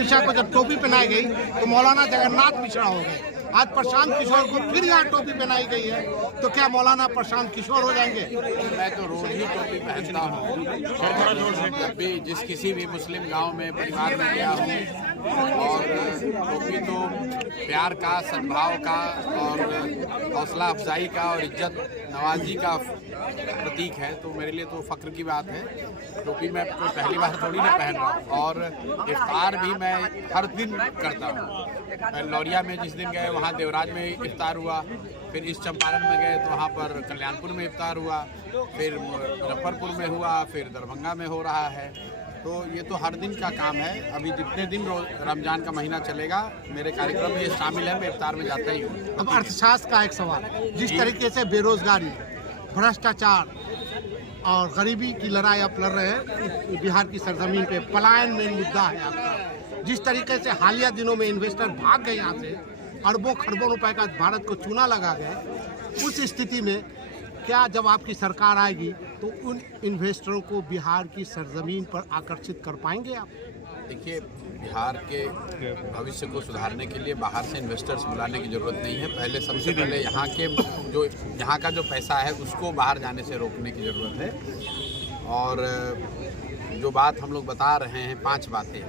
मिश्रा को जब टोपी पहनाई गई तो मौलाना जगन्नाथ मिश्रा हो गए। आज प्रशांत किशोर को फिर यहाँ टोपी पहनाई गई है, तो क्या मौलाना प्रशांत किशोर हो जाएंगे? मैं तो रोज ही टोपी पहनता हूँ। जब भी जिस किसी भी मुस्लिम गांव में परिवार में गया हूँ, और टोपी तो प्यार का, सद्भाव का और हौसला अफजाई का और इज्जत नवाजी का प्रतीक है। तो मेरे लिए तो फख्र की बात है। टोपी मैं कोई पहली बार थोड़ी ना पहन रहा हूँ। और इफ्तार भी मैं हर दिन करता हूँ। मैं लौरिया में जिस दिन गए वहाँ देवराज में इफ्तार हुआ, फिर इस चंपारण में गए तो वहाँ पर कल्याणपुर में इफ्तार हुआ, फिर मुजफ्फरपुर में हुआ, फिर दरभंगा में हो रहा है। तो ये तो हर दिन का काम है। अभी जितने दिन रमजान का महीना चलेगा मेरे कार्यक्रम में ये शामिल है, मैं इफ्तार में जाता ही हूँ। अब अर्थशास्त्र का एक सवाल, जिस तरीके से बेरोजगारी, भ्रष्टाचार और गरीबी की लड़ाई आप लड़ रहे हैं बिहार की सरजमीन पे, पलायन में मुद्दा है आपका। जिस तरीके से हालिया दिनों में इन्वेस्टर भाग गए यहाँ से, अरबों खरबों रुपए का भारत को चूना लगा गए, उस स्थिति में क्या जब आपकी सरकार आएगी तो उन इन्वेस्टरों को बिहार की सरजमीन पर आकर्षित कर पाएंगे आप? देखिए, बिहार के भविष्य को सुधारने के लिए बाहर से इन्वेस्टर्स बुलाने की ज़रूरत नहीं है। पहले सबसे पहले यहाँ का जो पैसा है उसको बाहर जाने से रोकने की ज़रूरत है। और जो बात हम लोग बता रहे हैं, 5 बातें,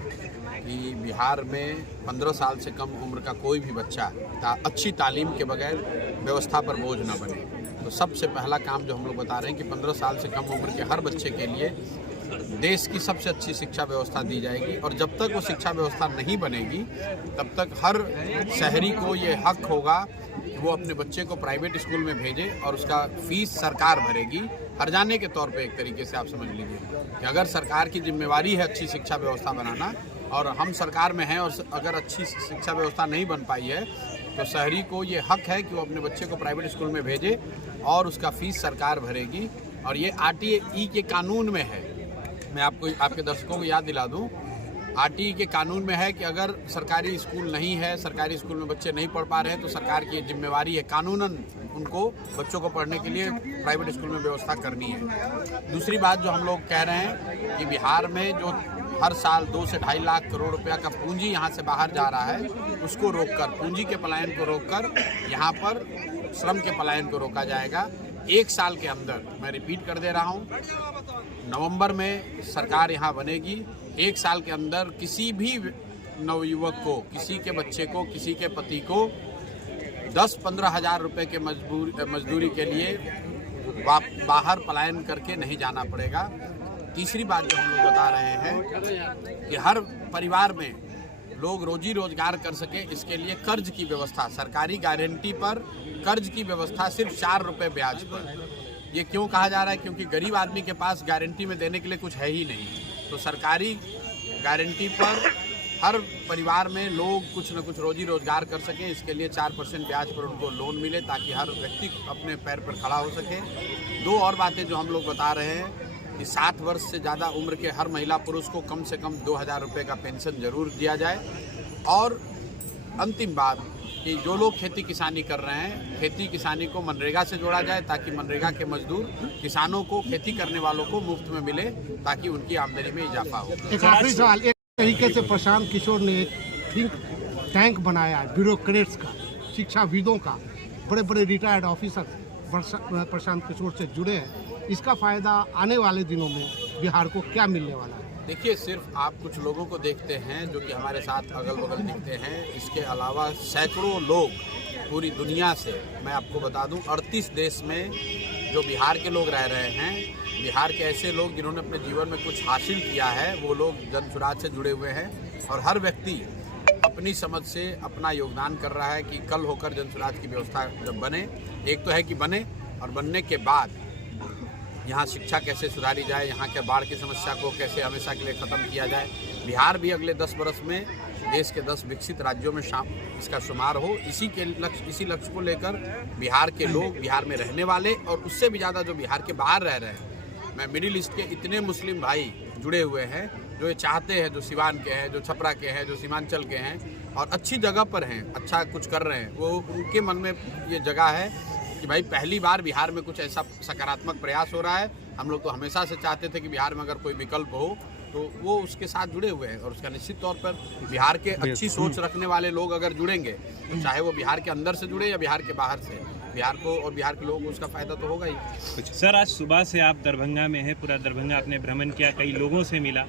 कि बिहार में 15 साल से कम उम्र का कोई भी बच्चा अच्छी तालीम के बगैर व्यवस्था पर बोझ न बने। तो सबसे पहला काम जो हम लोग बता रहे हैं कि 15 साल से कम उम्र के हर बच्चे के लिए देश की सबसे अच्छी शिक्षा व्यवस्था दी जाएगी। और जब तक वो शिक्षा व्यवस्था नहीं बनेगी तब तक हर शहरी को ये हक होगा कि वो अपने बच्चे को प्राइवेट स्कूल में भेजे और उसका फीस सरकार भरेगी। हर्जाने के तौर पे एक तरीके से आप समझ लीजिए कि अगर सरकार की जिम्मेवारी है अच्छी शिक्षा व्यवस्था बनाना, और हम सरकार में हैं और अगर अच्छी शिक्षा व्यवस्था नहीं बन पाई है तो शहरी को ये हक है कि वो अपने बच्चे को प्राइवेट स्कूल में भेजे और उसका फीस सरकार भरेगी। और ये RTE के कानून में है। मैं आपके दर्शकों को याद दिला दूं, RTE के कानून में है कि अगर सरकारी स्कूल नहीं है, सरकारी स्कूल में बच्चे नहीं पढ़ पा रहे हैं तो सरकार की जिम्मेवारी है कानूनन उनको बच्चों को पढ़ने के लिए प्राइवेट स्कूल में व्यवस्था करनी है। दूसरी बात जो हम लोग कह रहे हैं कि बिहार में जो हर साल 2 से 2.5 लाख करोड़ रुपया का पूंजी यहाँ से बाहर जा रहा है, उसको रोककर, पूंजी के पलायन को रोककर यहाँ पर श्रम के पलायन को रोका जाएगा। 1 साल के अंदर, मैं रिपीट कर दे रहा हूँ, नवंबर में सरकार यहाँ बनेगी। 1 साल के अंदर किसी भी नवयुवक को, किसी के बच्चे को, किसी के पति को 10-15 हज़ार रुपये के मजदूरी के लिए बाहर पलायन करके नहीं जाना पड़ेगा। तीसरी बात जो हम लोग बता रहे हैं कि हर परिवार में लोग रोजी रोजगार कर सके, इसके लिए कर्ज की व्यवस्था, सरकारी गारंटी पर कर्ज की व्यवस्था सिर्फ 4 रुपये ब्याज पर। ये क्यों कहा जा रहा है? क्योंकि गरीब आदमी के पास गारंटी में देने के लिए कुछ है ही नहीं। तो सरकारी गारंटी पर हर परिवार में लोग कुछ न कुछ रोजी रोजगार कर सकें, इसके लिए 4% ब्याज पर उनको लोन मिले ताकि हर व्यक्ति अपने पैर पर खड़ा हो सके। 2 और बातें जो हम लोग बता रहे हैं कि 60 वर्ष से ज़्यादा उम्र के हर महिला पुरुष को कम से कम 2,000 रुपये का पेंशन जरूर दिया जाए। और अंतिम बात कि जो लोग खेती किसानी कर रहे हैं, खेती किसानी को मनरेगा से जोड़ा जाए ताकि मनरेगा के मजदूर किसानों को, खेती करने वालों को मुफ्त में मिले ताकि उनकी आमदनी में इजाफा हो। एक आखिरी सवाल, एक तरीके से प्रशांत किशोर ने एक थिंक टैंक बनाया ब्यूरोक्रेट्स का, शिक्षाविदों का, बड़े बड़े रिटायर्ड ऑफिसर प्रशांत किशोर से जुड़े हैं। इसका फायदा आने वाले दिनों में बिहार को क्या मिलने वाला है? देखिए, सिर्फ आप कुछ लोगों को देखते हैं जो कि हमारे साथ अगल बगल दिखते हैं, इसके अलावा सैकड़ों लोग पूरी दुनिया से, मैं आपको बता दूं 38 देश में जो बिहार के लोग रह रहे हैं, बिहार के ऐसे लोग जिन्होंने अपने जीवन में कुछ हासिल किया है, वो लोग जनसुराज से जुड़े हुए हैं। और हर व्यक्ति अपनी समझ से अपना योगदान कर रहा है कि कल होकर जनसुराज की व्यवस्था जब बने, एक तो है कि बने, और बनने के बाद यहाँ शिक्षा कैसे सुधारी जाए, यहाँ के बाढ़ की समस्या को कैसे हमेशा के लिए ख़त्म किया जाए। बिहार भी अगले 10 बरस में देश के 10 विकसित राज्यों में इसका शुमार हो, इसी लक्ष्य को लेकर बिहार के लोग, बिहार में रहने वाले और उससे भी ज़्यादा जो बिहार के बाहर रह रहे हैं, मैं मिडिल ईस्ट के इतने मुस्लिम भाई जुड़े हुए हैं जो ये चाहते हैं, जो सिवान के हैं, जो छपरा के हैं, जो सीमांचल के हैं और अच्छी जगह पर हैं, अच्छा कुछ कर रहे हैं, वो उनके मन में ये जगह है कि भाई पहली बार बिहार में कुछ ऐसा सकारात्मक प्रयास हो रहा है। हम लोग तो हमेशा से चाहते थे कि बिहार में अगर कोई विकल्प हो तो वो उसके साथ जुड़े हुए हैं और उसका निश्चित तौर पर बिहार के अच्छी सोच रखने वाले लोग अगर जुड़ेंगे तो चाहे वो बिहार के अंदर से जुड़े या बिहार के बाहर से, बिहार को और बिहार के लोगों को उसका फायदा तो होगा ही। सर, आज सुबह से आप दरभंगा में हैं, पूरा दरभंगा आपने भ्रमण किया, कई लोगों से मिला,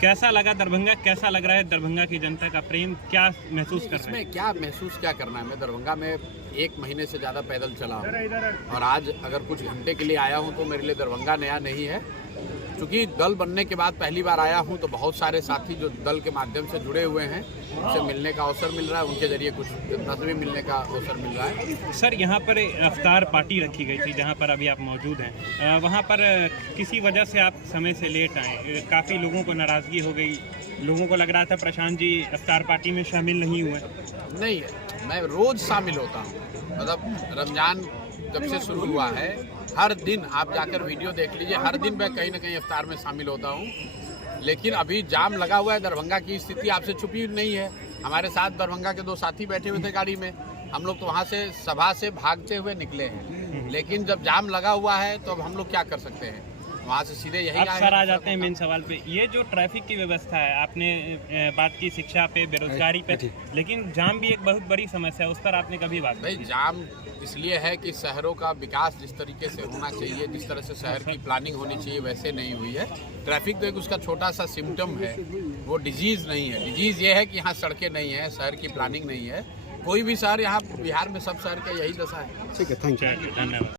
कैसा लगा दरभंगा, कैसा लग रहा है दरभंगा की जनता का प्रेम, क्या महसूस कर रहे हैं? इसमें क्या महसूस क्या करना है, मैं दरभंगा में 1 महीने से ज़्यादा पैदल चला हूँ और आज अगर कुछ घंटे के लिए आया हूँ तो मेरे लिए दरभंगा नया नहीं है। क्योंकि दल बनने के बाद पहली बार आया हूँ तो बहुत सारे साथी जो दल के माध्यम से जुड़े हुए हैं उनसे मिलने का अवसर मिल रहा है, उनके जरिए कुछ नज़रें मिलने का अवसर मिल रहा है। सर, यहाँ पर अफ्तार पार्टी रखी गई थी जहाँ पर अभी आप मौजूद हैं, वहाँ पर किसी वजह से आप समय से लेट आए, काफ़ी लोगों को नाराज़गी हो गई, लोगों को लग रहा था प्रशांत जी अफ्तार पार्टी में शामिल नहीं हुए। नहीं है, मैं रोज़ शामिल होता हूँ, मतलब रमज़ान जब से शुरू हुआ है हर दिन आप जाकर वीडियो देख लीजिए, हर दिन मैं कहीं ना कहीं इफ्तार में शामिल होता हूँ। लेकिन अभी जाम लगा हुआ है, दरभंगा की स्थिति आपसे छुपी नहीं है। हमारे साथ दरभंगा के 2 साथी बैठे हुए थे गाड़ी में, हम लोग तो वहाँ से सभा से भागते हुए निकले हैं, लेकिन जब जाम लगा हुआ है तो अब हम लोग क्या कर सकते हैं, वहाँ से सीधे यही अब सर आ जाते हैं मेन सवाल पे, ये जो ट्रैफिक की व्यवस्था है, आपने बात की शिक्षा पे, बेरोजगारी पे, लेकिन जाम भी एक बहुत बड़ी समस्या है, उस पर आपने कभी बात भाई? जाम इसलिए है कि शहरों का विकास जिस तरीके से होना चाहिए, जिस तरह से शहर की प्लानिंग होनी चाहिए वैसे नहीं हुई है। ट्रैफिक तो एक उसका छोटा सा सिम्टम है, वो डिजीज़ नहीं है। डिजीज़ ये है कि यहाँ सड़कें नहीं है, शहर की प्लानिंग नहीं है। कोई भी शहर, यहाँ बिहार में सब शहर का यही दशा है। ठीक है, थैंक यू, धन्यवाद।